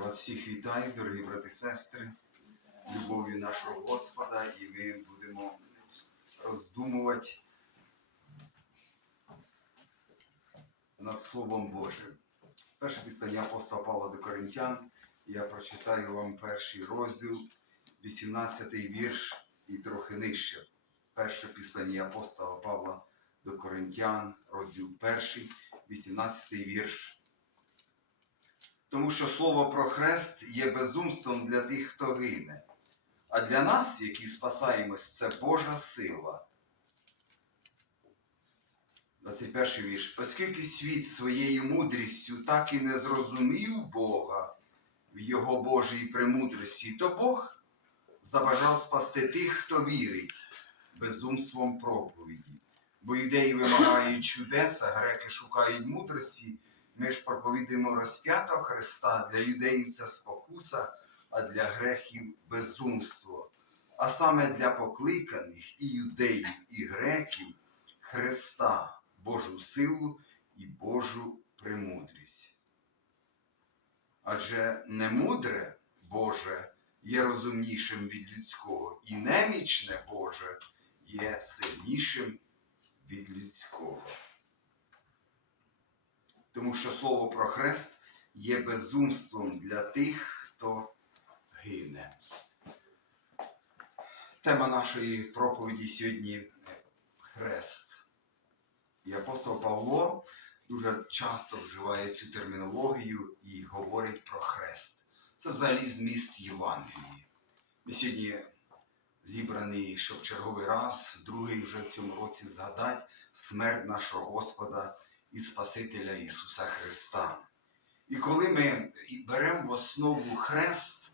Вас всіх вітаю, дорогі брати і сестри, любов'ю нашого Господа, і ми будемо роздумувати над Словом Божим. Перше писання апостола Павла до Коринтян. Я прочитаю вам перший розділ, 18 вірш і трохи нижче. Перше писання апостола Павла до Коринтян, розділ 1, 18 вірш. Тому що слово про хрест є безумством для тих, хто гине. А для нас, які спасаємось, це Божа сила. 21 вірш. Оскільки світ своєю мудрістю так і не зрозумів Бога в Його Божій премудрості, то Бог забажав спасти тих, хто вірить, безумством проповіді. Бо юдеї вимагають чудес, а греки шукають мудрості. Ми ж проповідуємо розп'ятого Христа, для юдеїв це спокуса, а для грехів безумство. А саме для покликаних і юдеїв, і греків Христа, Божу силу і Божу премудрість. Адже немудре Боже є розумнішим від людського, і немічне Боже є сильнішим від людського. Тому що слово про хрест є безумством для тих, хто гине. Тема нашої проповіді сьогодні хрест. І апостол Павло дуже часто вживає цю термінологію і говорить про хрест. Це взагалі зміст Євангелії. Ми сьогодні зібрані, щоб черговий раз, другий вже в цьому році згадати смерть нашого Господа і Спасителя Ісуса Христа. І коли ми беремо в основу хрест,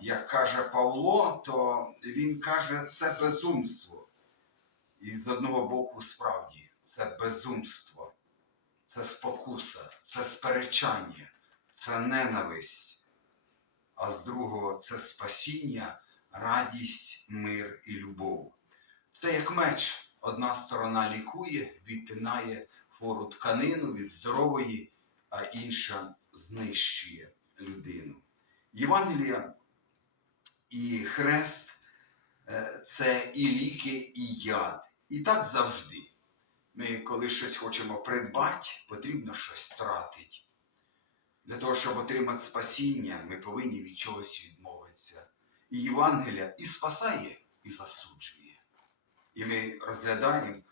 як каже Павло, то він каже, це безумство. І з одного боку, справді, це безумство, це спокуса, це сперечання, це ненависть. А з другого це спасіння, радість, мир і любов. Це як меч. Одна сторона лікує, відтинає хвору тканину від здорової, а інша знищує людину. Євангелія і хрест е, це і ліки, і яд. І так завжди. Ми, коли щось хочемо придбати, потрібно щось тратити. Для того, щоб отримати спасіння, ми повинні від чогось відмовитися. І Євангелія і спасає, і засуджує. І ми розглядаємо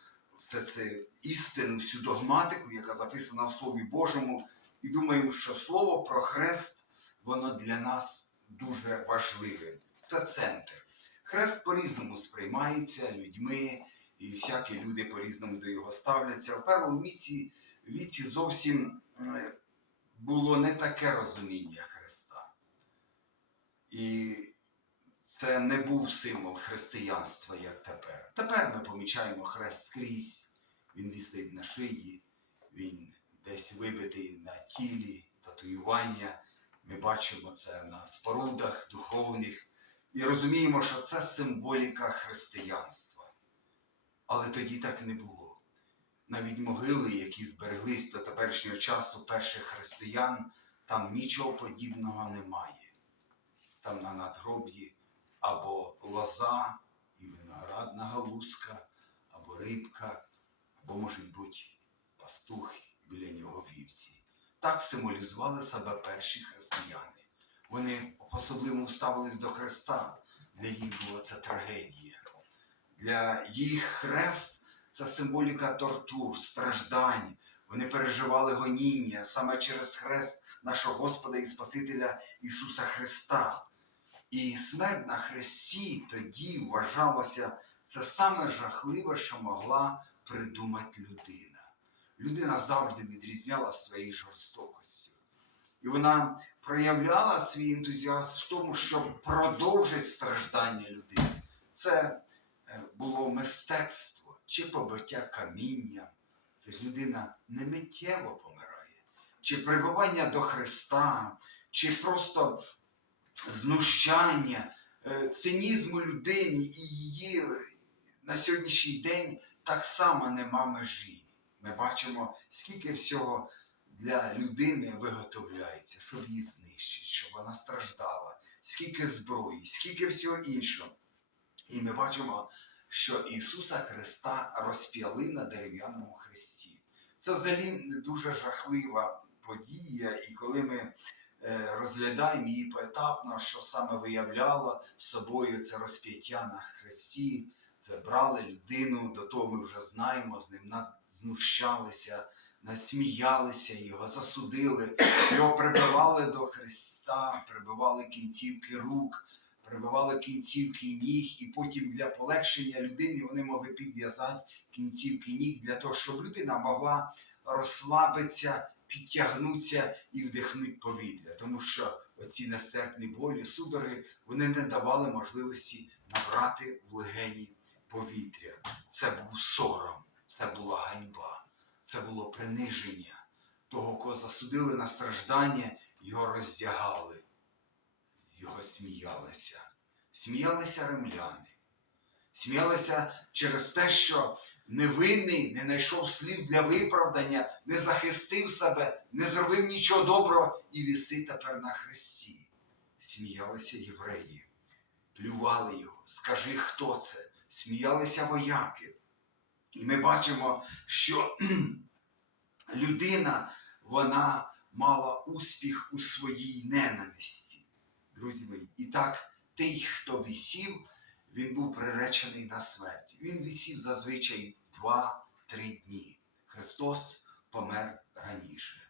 все це істину, всю догматику, яка записана в Слові Божому, і думаємо, що слово про хрест, воно для нас дуже важливе. Це центр. Хрест по-різному сприймається людьми, і всякі люди по-різному до його ставляться. В першому віці, віці зовсім було не таке розуміння Христа. І це не був символ християнства, як тепер. Тепер ми помічаємо хрест скрізь, він висить на шиї, він десь вибитий на тілі, татуювання. Ми бачимо це на спорудах духовних і розуміємо, що це символіка християнства. Але тоді так не було. Навіть могили, які збереглись до теперішнього часу перших християн, там нічого подібного немає. Там на надгроб'ї або лоза і виноградна галузка, або рибка, або, може бути, пастух біля нього вівці. Так символізували себе перші християни. Вони по-особливому ставились до Христа. Для їх була це трагедія. Для їх хрест це символіка тортур, страждань. Вони переживали гоніння саме через хрест нашого Господа і Спасителя Ісуса Христа. І смерть на хресті тоді вважалася це саме жахливе, що могла придумати людина. Людина завжди відрізняла своєю жорстокостю. І вона проявляла свій ентузіазм в тому, щоб продовжити страждання людини. Це е, було мистецтво чи побиття каміння. Це ж людина не миттєво помирає, чи прибування до Христа, чи просто знущання, е, цинізму людини і її на сьогоднішній день так само нема межі. Ми бачимо, скільки всього для людини виготовляється, щоб її знищити, щоб вона страждала, скільки зброї, скільки всього іншого. І ми бачимо, що Ісуса Христа розп'яли на дерев'яному хресті. Це взагалі дуже жахлива подія, і коли ми розглядаємо її поетапно, що саме виявляло собою це розп'яття на хресті, це брали людину, до того ми вже знаємо, з ним знущалися, насміялися його, засудили, його прибивали до Христа, прибивали кінцівки рук, прибивали кінцівки ніг, і потім для полегшення людини вони могли підв'язати кінцівки ніг для того, щоб людина могла розслабитися, підтягнутися і вдихнути повітря. Тому що оці нестерпні болі, судори, вони не давали можливості набрати в легені повітря. Це був сором, це була ганьба, це було приниження. Того, кого засудили на страждання, його роздягали, його сміялися. Сміялися римляни. Сміялися через те, що невинний не знайшов слів для виправдання, не захистив себе, не зробив нічого доброго і вісить тепер на хресті. Сміялися євреї, плювали його. Скажи, хто це? Сміялися вояки. І ми бачимо, що людина вона мала успіх у своїй ненависті. Друзі мої, і так той, хто висів, він був приречений на смерть. Він висів зазвичай 2-3 дні. Христос помер раніше.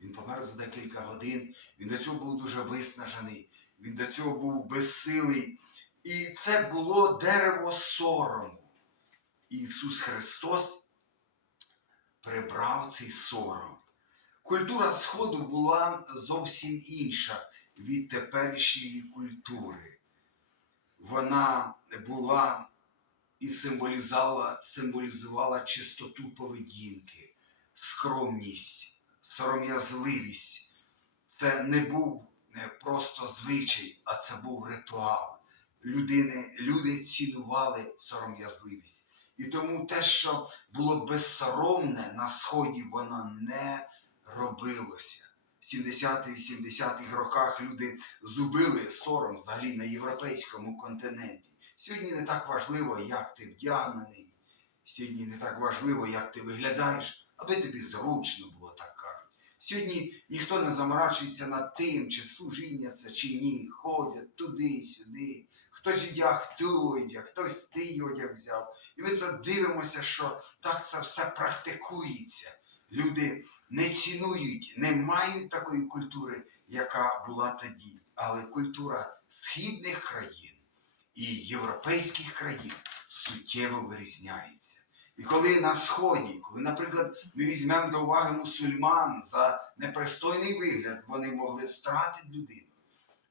Він помер за декілька годин. Він до цього був дуже виснажений, він до цього був безсилий. І це було дерево сорому. Ісус Христос прибрав цей сором. Культура Сходу була зовсім інша від теперішньої культури. Вона була і символізувала, чистоту поведінки, скромність, сором'язливість. Це не був просто звичай, а це був ритуал. Людини, люди цінували сором'язливість. І тому те, що було безсоромне на сході, воно не робилося. В 70-80-х роках люди зубили сором взагалі на європейському континенті. Сьогодні не так важливо, як ти вдягнений. Сьогодні не так важливо, як ти виглядаєш, аби тобі зручно було так кажуть. Сьогодні ніхто не заморачується над тим, чи служіння це чи ні. Ходять туди-сюди. Хтось одяг той одяг, хтось той одяг взяв. І ми це дивимося, що так це все практикується. Люди не цінують, не мають такої культури, яка була тоді. Але культура східних країн і європейських країн суттєво вирізняється. І коли на Сході, коли, наприклад, ми візьмемо до уваги мусульман за непристойний вигляд, вони могли стратити людину,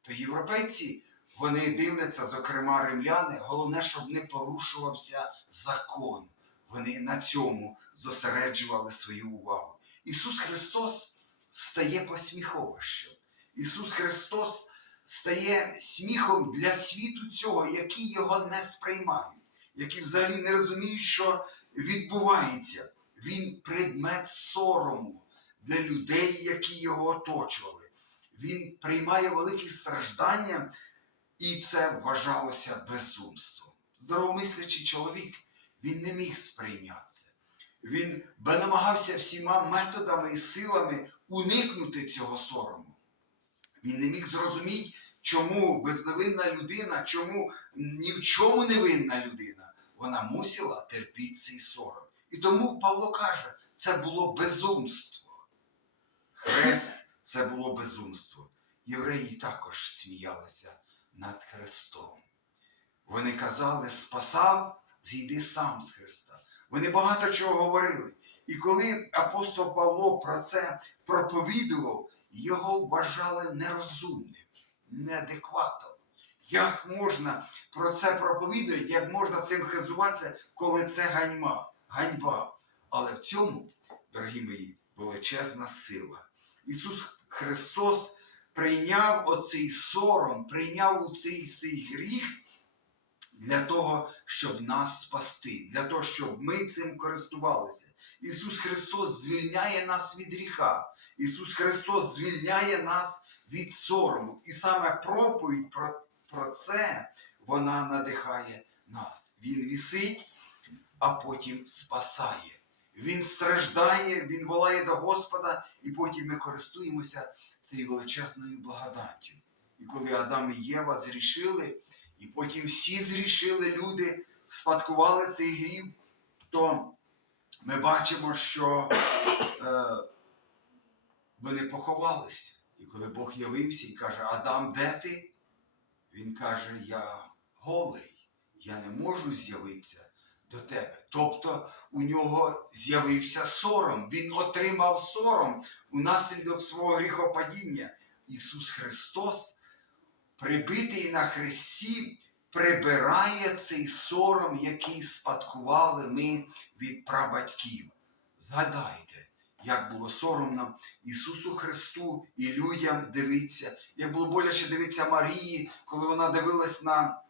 то європейці вони дивляться, зокрема римляни, головне, щоб не порушувався закон. Вони на цьому зосереджували свою увагу. Ісус Христос стає посміховищем. Ісус Христос стає сміхом для світу цього, які його не сприймають, які взагалі не розуміють, що відбувається. Він предмет сорому для людей, які його оточували. Він приймає великі страждання, і це вважалося безумством. Здоровомислячий чоловік він не міг сприйняти. Він би намагався всіма методами і силами уникнути цього сорому. Він не міг зрозуміти, чому безневинна людина, чому ні в чому не винна людина, вона мусила терпіти цей сором. І тому Павло каже, це було безумство. Хрест це було безумство. Євреї також сміялися над Христом. Вони казали, спасав, зійди сам з Христа. Вони багато чого говорили. І коли апостол Павло про це проповідував, його вважали нерозумним, неадекватом. Як можна про це проповідувати, як можна цим хизуватися, коли це ганьба? ганьба. Але в цьому, дорогі мої, величезна сила. Ісус Христос прийняв оцей сором, прийняв оцей цей гріх для того, щоб нас спасти, для того, щоб ми цим користувалися. Ісус Христос звільняє нас від гріха. Ісус Христос звільняє нас від сорому. І саме проповідь про, про це вона надихає нас. Він вісить, а потім спасає. Він страждає, він волає до Господа, і потім ми користуємося цією величезною благодаттю. І коли Адам і Єва зрішили, і потім всі зрішили люди, спадкували цей гріх, то ми бачимо, що е, вони поховалися. І коли Бог явився і каже, Адам, де ти? Він каже, я голий, я не можу з'явитися до тебе. Тобто у нього з'явився сором, він отримав сором унаслідок свого гріхопадіння. Ісус Христос, прибитий на хресті, прибирає цей сором, який спадкували ми від прабатьків. Згадайте, як було соромно Ісусу Христу і людям дивитися, як було боляче дивитися Марії, коли вона дивилась на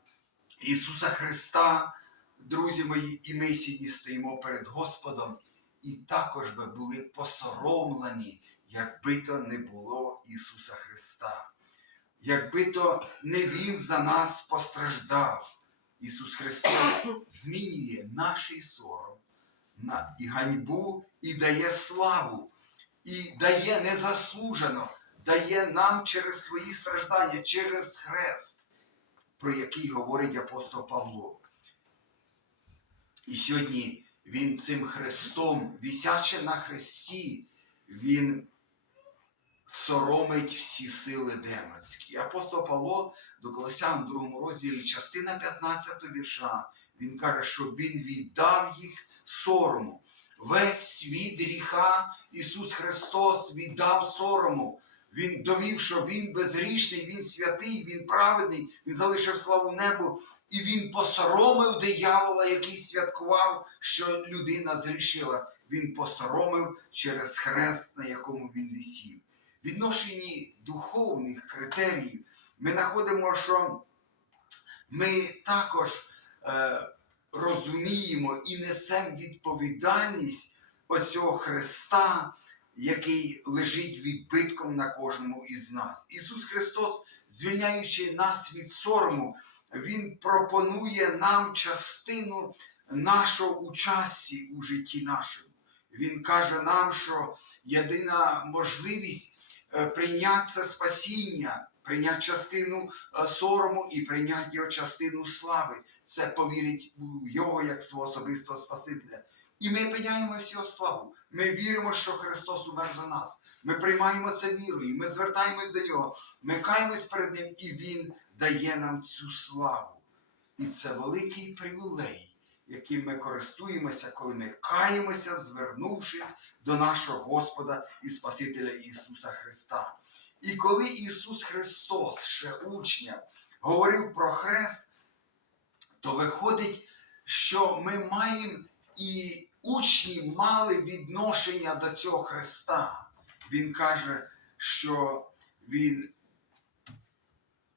Ісуса Христа, друзі мої, і ми сьогодні стоїмо перед Господом, і також би були посоромлені, якби то не було Ісуса Христа. Якби то не Він за нас постраждав. Ісус Христос змінює наш сором на і ганьбу, і дає славу, і дає незаслужено, дає нам через свої страждання, через хрест, про який говорить апостол Павло. І сьогодні він цим хрестом, вісячи на хресті, він соромить всі сили демонські. Апостол Павло до Колосян, в другому розділі, частина 15 вірша, він каже, що він віддав їх сорому. Весь світ гріха Ісус Христос віддав сорому. Він довів, що Він безгрішний, Він святий, Він праведний, Він залишив славу небу, і Він посоромив диявола, який святкував, що людина зрішила. Він посоромив через хрест, на якому він висів. Відношенні духовних критеріїв ми знаходимо, що ми також е, розуміємо і несемо відповідальність оцього Христа, який лежить відбитком на кожному із нас. Ісус Христос, звільняючи нас від сорому, Він пропонує нам частину нашого участі у житті нашому. Він каже нам, що єдина можливість прийняти це спасіння, прийняти частину е, сорому і прийняти його частину слави. Це повірить у Його як свого особистого Спасителя. І ми прийняємо його славу. Ми віримо, що Христос умер за нас. Ми приймаємо це вірою, ми звертаємось до Нього, ми каємось перед Ним, і Він дає нам цю славу. І це великий привілей, яким ми користуємося, коли ми каємося, звернувшись до нашого Господа і Спасителя Ісуса Христа. І коли Ісус Христос, ще учня, говорив про хрест, то виходить, що ми маємо і учні мали відношення до цього Христа. Він каже, що він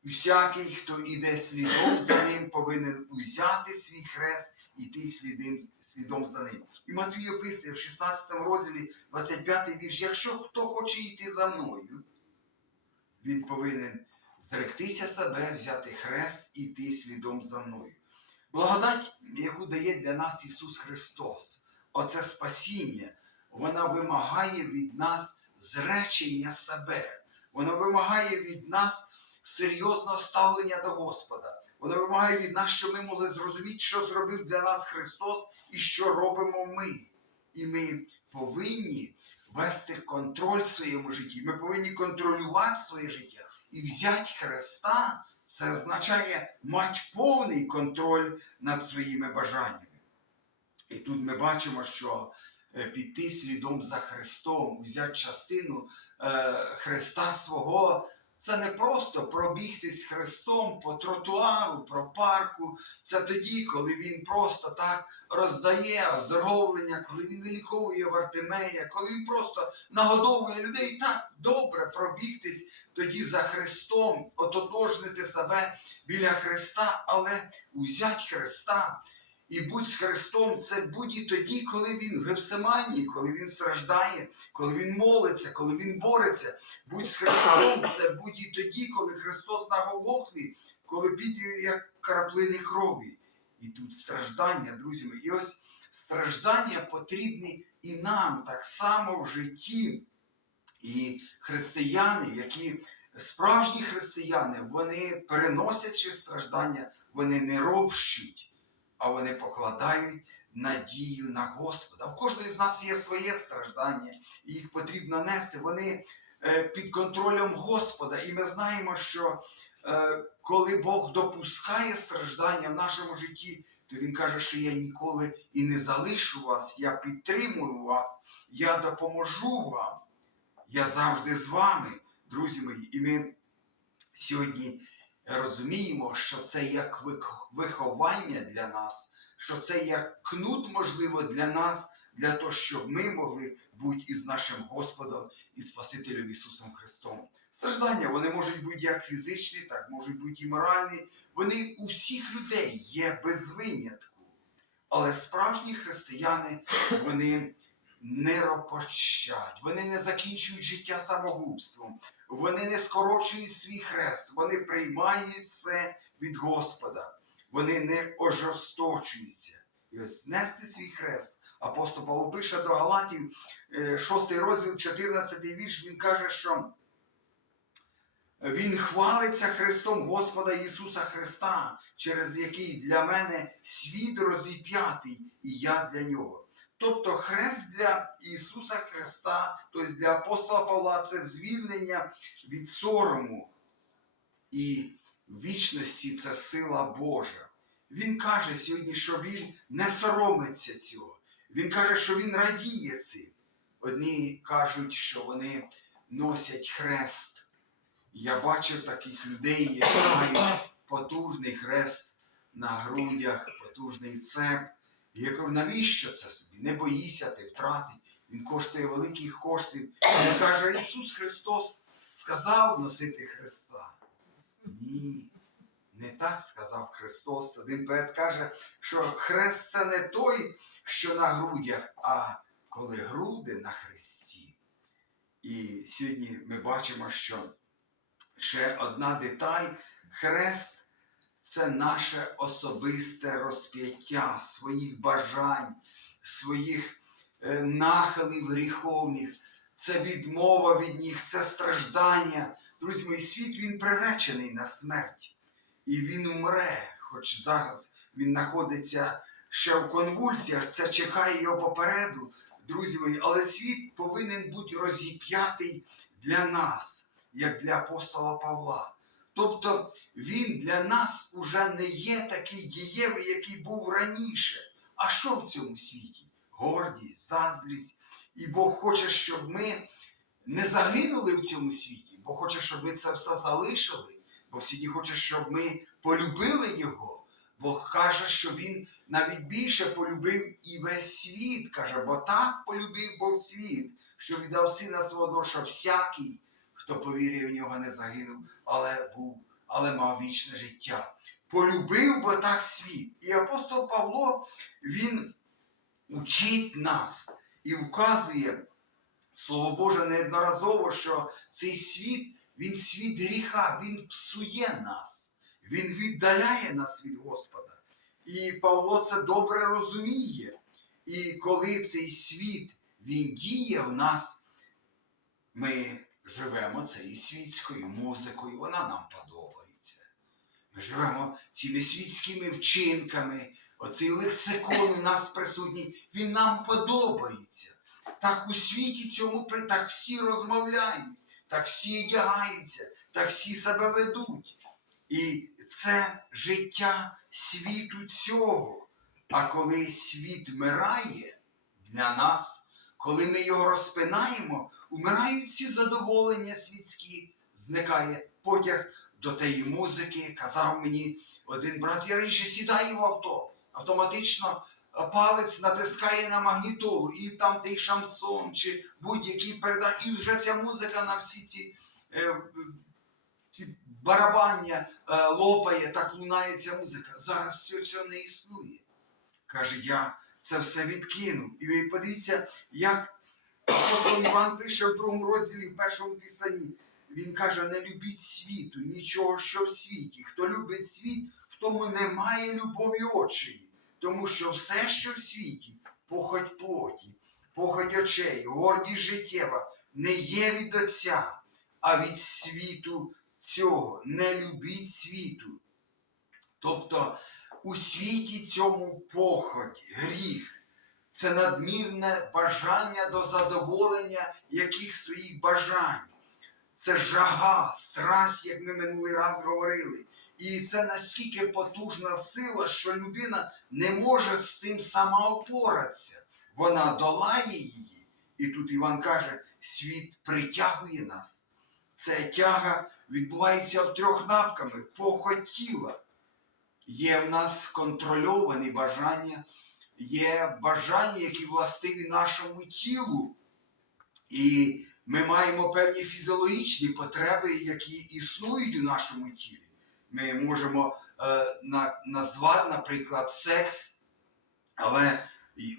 всякий, хто йде слідом за ним, повинен узяти свій хрест і йти слідом, слідом за ним. І Матвій описує в 16 розділі 25 вірш, якщо хто хоче йти за мною, він повинен зректися себе, взяти хрест і йти слідом за мною. Благодать, яку дає для нас Ісус Христос, оце спасіння, вона вимагає від нас зречення себе. Вона вимагає від нас серйозного ставлення до Господа. Вона вимагає від нас, щоб ми могли зрозуміти, що зробив для нас Христос і що робимо ми. І ми повинні вести контроль в своєму житті. Ми повинні контролювати своє життя і взяти Христа. Це означає мати повний контроль над своїми бажаннями. І тут ми бачимо, що е, піти слідом за Христом, взяти частину е, Христа свого, це не просто пробігтись Христом по тротуару, по парку. Це тоді, коли Він просто так роздає оздоровлення, коли він виліковує Вартимея, коли він просто нагодовує людей так добре пробігтись тоді за Христом, ототожнити себе біля Христа, але узять Христа І будь з Христом це будь і тоді, коли він в Гефсиманії, коли він страждає, коли він молиться, коли він бореться. Будь з Христом, це будь і тоді, коли Христос на Голгофі, коли піде як краплини крові. І тут страждання, друзі мої. І ось страждання потрібні і нам так само в житті. І християни, які справжні християни, вони переносячи страждання, вони не ропщуть, а вони покладають надію на Господа. У кожного з нас є своє страждання, і їх потрібно нести. Вони е, під контролем Господа. І ми знаємо, що е, коли Бог допускає страждання в нашому житті, то Він каже, що я ніколи і не залишу вас, я підтримую вас, я допоможу вам. Я завжди з вами, друзі мої. І ми сьогодні розуміємо, що це як виховання для нас, що це як кнут, можливо, для нас, для того, щоб ми могли бути із нашим Господом і Спасителем Ісусом Христом. Страждання вони можуть бути як фізичні, так можуть бути і моральні. Вони у всіх людей є без винятку. Але справжні християни, вони не ропощать, вони не закінчують життя самогубством, вони не скорочують свій хрест, вони приймають все від Господа, вони не ожесточуються. І ось нести свій хрест. Апостол Павло пише до Галатів, 6 розділ, 14 вірш, він каже, що він хвалиться Христом Господа Ісуса Христа, через який для мене світ розіп'ятий, і я для нього. Тобто хрест для Ісуса Христа, тобто для апостола Павла, це звільнення від сорому. І вічності це сила Божа. Він каже сьогодні, що він не соромиться цього. Він каже, що він радіє цим. Одні кажуть, що вони носять хрест. Я бачив таких людей, які мають потужний хрест на грудях, потужний цеп. І я кажу, навіщо це собі? Не боїся, ти втратить. Він коштує великих коштів. Він каже, Ісус Христос сказав носити Христа. Ні, не так сказав Христос. Один поет каже, що хрест це не той, що на грудях, а коли груди на хресті. І сьогодні ми бачимо, що ще одна деталь хрест це наше особисте розп'яття своїх бажань, своїх е, нахилів гріховних, це відмова від них, це страждання. Друзі мої, світ він приречений на смерть. І він умре, хоч зараз він знаходиться ще в конвульсіях, це чекає його попереду, друзі мої, але світ повинен бути розіп'ятий для нас, як для апостола Павла. Тобто він для нас уже не є такий дієвий, який був раніше. А що в цьому світі? Гордість, заздрість. І Бог хоче, щоб ми не загинули в цьому світі. Бог хоче, щоб ми це все залишили. Бог сьогодні хоче, щоб ми полюбили Його. Бог каже, що Він навіть більше полюбив і весь світ. Каже, бо так полюбив Бог світ, що віддав сина свого, що всякий, хто повірив в нього, не загинув, але був, але мав вічне життя. Полюбив бо так світ. І апостол Павло, він учить нас і вказує Слово Боже неодноразово, що цей світ, він світ гріха, він псує нас, він віддаляє нас від Господа. І Павло це добре розуміє. І коли цей світ він діє в нас, ми живемо цією світською музикою, вона нам подобається. Ми живемо цими світськими вчинками, оцей лексикон у нас присутній, він нам подобається. Так у світі цьому так всі розмовляють, так всі одягаються, так всі себе ведуть. І це життя світу цього. А коли світ вмирає для нас, коли ми його розпинаємо, умирають всі задоволення світські, зникає потяг до тієї музики. Казав мені один брат, я раніше сідаю в авто, автоматично е, палець натискає на магнітолу, і там той шансон чи будь-який передач, і вже ця музика на всі ці, е, барабання е, лопає, так лунає ця музика. Зараз все цього не існує. Каже, я це все відкинув. І ви подивіться, як апостол Іван пише в другому розділі, в першому писанні. Він каже: не любіть світу, нічого, що в світі. Хто любить світ, в тому немає любові очей. Тому що все, що в світі, похоть плоті, похоть очей, гордість життєва, не є від Отця, а від світу цього. Не любіть світу. Тобто у світі цьому похоть, гріх, це надмірне бажання до задоволення яких своїх бажань. Це жага, страсть, як ми минулий раз говорили. І це настільки потужна сила, що людина не може з цим сама опоратися. Вона долає її. І тут Іван каже: світ притягує нас. Це тяга відбувається в трьох напрямках. Похоть тіла. Є в нас контрольовані бажання, є бажання, які властиві нашому тілу. І ми маємо певні фізіологічні потреби, які існують у нашому тілі. Ми можемо е, на, назвати, наприклад, секс, але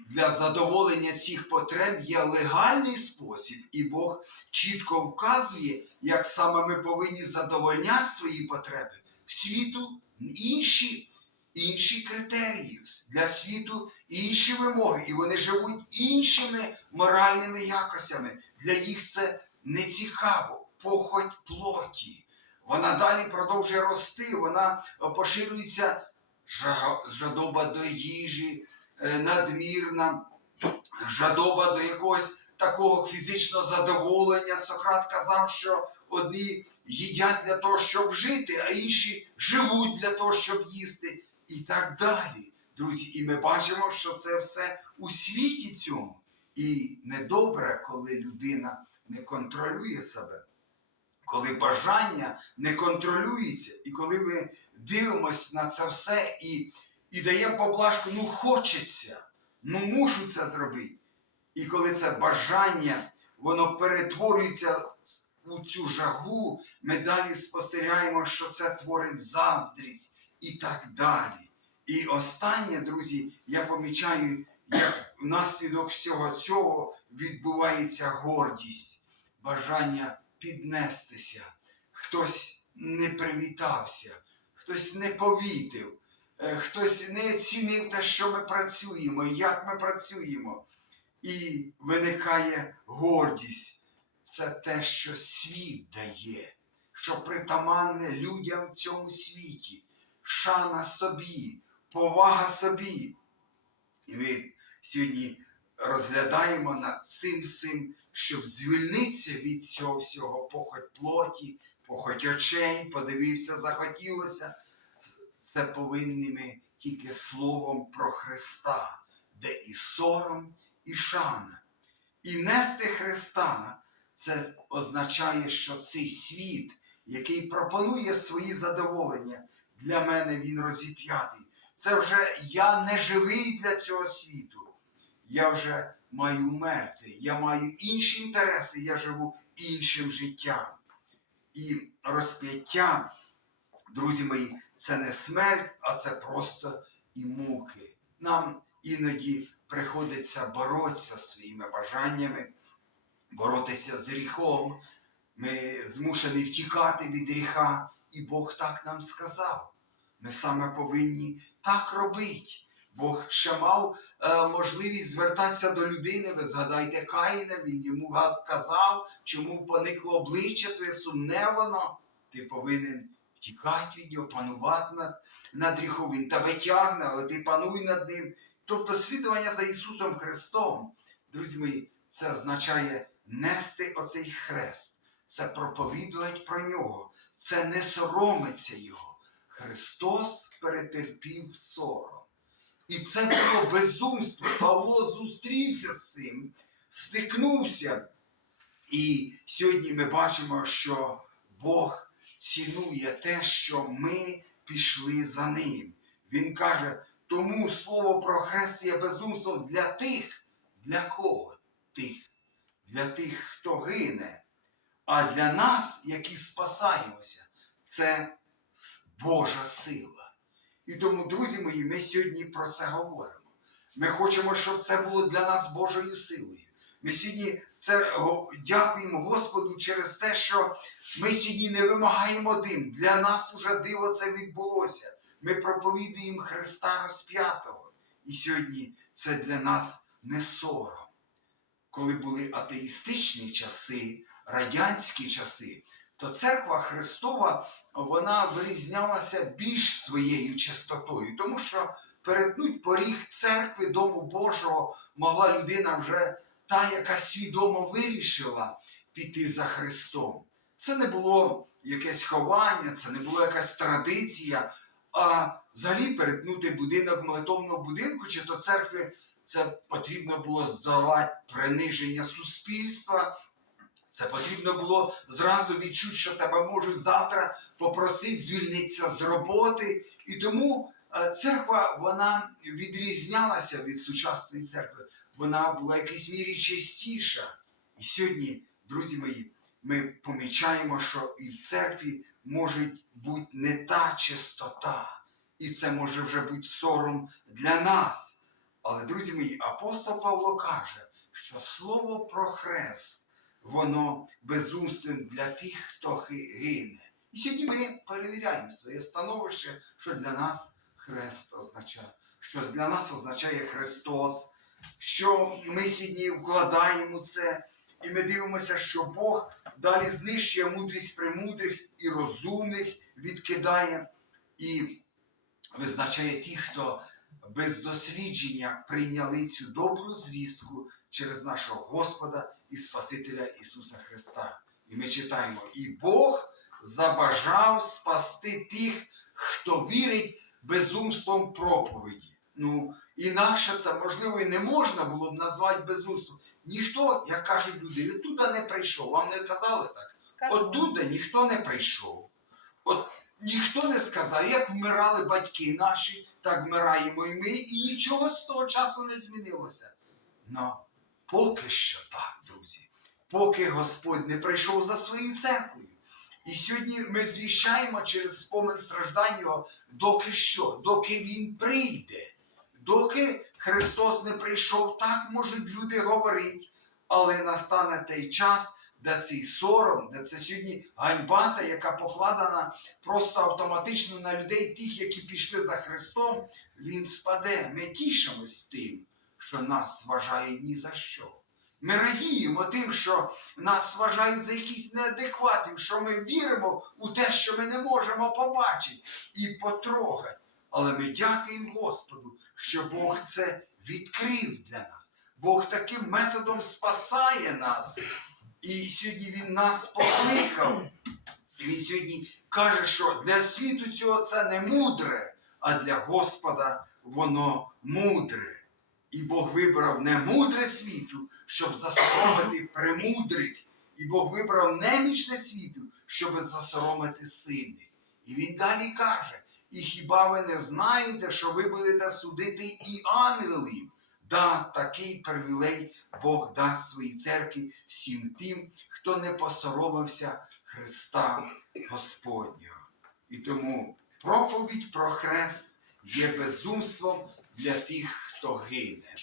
для задоволення цих потреб є легальний спосіб, і Бог чітко вказує, як саме ми повинні задовольняти свої потреби. Світу інші, інші критерії, для світу інші вимоги, і вони живуть іншими моральними якостями. Для їх це не цікаво, похоть плоті. Вона далі продовжує рости, вона е, поширюється жадоба до їжі, е, надмірна, жадоба до якогось такого фізичного задоволення. Сократ казав, що одні їдять для того, щоб жити, а інші живуть для того, щоб їсти, і так далі. Друзі, і ми бачимо, що це все у світі цьому. І недобре, коли людина не контролює себе, коли бажання не контролюється, і коли ми дивимося на це все і, і даємо поблажку, ну хочеться, ну мушу це зробити. І коли це бажання, воно перетворюється у цю жагу, ми далі спостерігаємо, що це творить заздрість і так далі. І останнє, друзі, я помічаю, як внаслідок всього цього відбувається гордість, бажання піднестися. Хтось не привітався, хтось не повітив, е, хтось не оцінив те, що ми працюємо, як ми працюємо. І виникає гордість. Це те, що світ дає, що притаманне людям в цьому світі, шана собі, повага собі. І ми сьогодні розглядаємо над цим всім, щоб звільнитися від цього всього похоть плоті, похоть очей, подивився, захотілося. Це повинні ми тільки словом про Христа, де і сором, і шана. І нести Христа це означає, що цей світ, який пропонує свої задоволення, для мене він розіп'ятий. Це вже я не живий для цього світу. Я вже маю вмерти, я маю інші інтереси, я живу іншим життям. І розп'яття, друзі мої, це не смерть, а це просто і муки. Нам іноді приходиться боротися своїми бажаннями, боротися з гріхом. Ми змушені втікати від гріха, і Бог так нам сказав. Ми саме повинні так робити. Бог ще мав е, можливість звертатися до людини. Ви згадайте Каїна, він йому казав, чому поникло обличчя твоє сумне воно. Ти повинен втікати від нього, панувати над, над гріхом. Він тебе тягне, але ти пануй над ним. Тобто слідування за Ісусом Христом, друзі мої, це означає нести оцей хрест, це проповідувати про нього, це не соромиться Його. Христос перетерпів сором. І це було безумство. Павло зустрівся з цим, стикнувся. І сьогодні ми бачимо, що Бог цінує те, що ми пішли за ним. Він каже, тому слово про хрест є безумством для тих, для кого тих? Для тих, хто гине. А для нас, які спасаємося, це Божа сила. І тому, друзі мої, ми сьогодні про це говоримо. Ми хочемо, щоб це було для нас Божою силою. Ми сьогодні це дякуємо Господу через те, що ми сьогодні не вимагаємо дим. Для нас уже диво це відбулося. Ми проповідуємо Христа розп'ятого. І сьогодні це для нас не сором. Коли були атеїстичні часи, радянські часи, то церква Христова вона вирізнялася більш своєю чистотою, тому що перетнуть поріг церкви Дому Божого могла людина вже та, яка свідомо вирішила піти за Христом. Це не було якесь ховання, це не була якась традиція, а взагалі перетнути будинок молитовного будинку чи то церкви, це потрібно було здолати приниження суспільства. Це потрібно було зразу відчути, що тебе можуть завтра попросити звільнитися з роботи. І тому е, церква вона відрізнялася від сучасної церкви. Вона була в якійсь мірі чистіша. І сьогодні, друзі мої, ми помічаємо, що і в церкві може бути не та чистота. І це може вже бути сором для нас. Але, друзі мої, апостол Павло каже, що слово про хрест, воно безумствен для тих, хто гине. І сьогодні ми перевіряємо своє становище, що для нас хрест означає, що для нас означає Христос, що ми сьогодні вкладаємо це, і ми дивимося, що Бог далі знищує мудрість премудрих і розумних, відкидає і визначає тих, хто без дослідження прийняли цю добру звістку через нашого Господа і Спасителя Ісуса Христа. І ми читаємо: і Бог забажав спасти тих, хто вірить безумством проповіді. Ну, інакше це можливо і не можна було б назвати безумством. Ніхто, як кажуть люди, туди не прийшов. Вам не казали так? Оттуда ніхто не прийшов. От ніхто не сказав, як вмирали батьки наші, так вмираємо і ми, і нічого з того часу не змінилося. Но поки що так, поки Господь не прийшов за своєю церквою. І сьогодні ми звіщаємо через спомин страждань Його, доки що, доки Він прийде. Доки Христос не прийшов, так можуть люди говорити, але настане той час, де цей сором, де це сьогодні ганьба, та, яка покладена просто автоматично на людей, тих, які пішли за Христом, він спаде. Ми тішимось тим, що нас вважають ні за що. Ми радіємо тим, що нас вважають за якісь неадекватів, що ми віримо у те, що ми не можемо побачити і потрогати. Але ми дякуємо Господу, що Бог це відкрив для нас. Бог таким методом спасає нас. І сьогодні Він нас покликав. Він сьогодні каже, що для світу цього це не мудре, а для Господа воно мудре. І Бог вибрав не мудре світу, щоб засоромити премудрих. І Бог вибрав немічне світу, щоб засоромити сильних. І він далі каже: і хіба ви не знаєте, що ви будете судити і ангелів? Да, такий привілей Бог дасть своїй церкві всім тим, хто не посоромився Христа Господнього. І тому проповідь про хрест є безумством для тих, хто гине.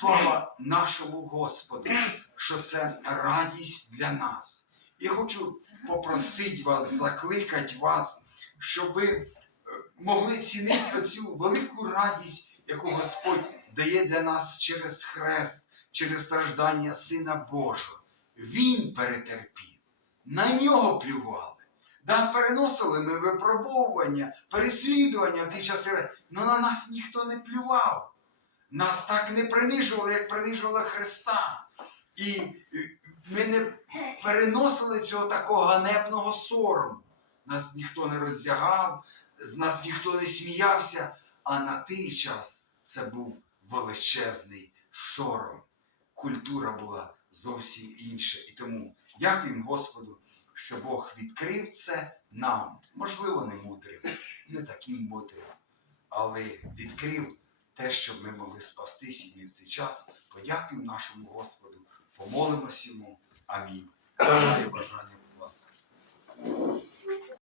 Слава нашому Господу, що це радість для нас. Я хочу попросити вас, закликати вас, щоб ви е, могли цінити цю велику радість, яку Господь дає для нас через хрест, через страждання Сина Божого. Він перетерпів, на нього плювали. Да, переносили ми випробовування, переслідування в ті часи, але на нас ніхто не плював. Нас так не принижували, як принижували Христа. І е, ми не переносили цього такого ганебного сорому. Нас ніхто не роздягав, з нас ніхто не сміявся, а на той час це був величезний сором. Культура була зовсім інша. І тому дякуємо Господу, що Бог відкрив це нам. Можливо, не мудрим, не таким мудрим, але відкрив те, щоб ми могли спасти сім'ї в цей час. Подякуємо нашому Господу, помолимось йому. Амінь. Бажання, будь ласка.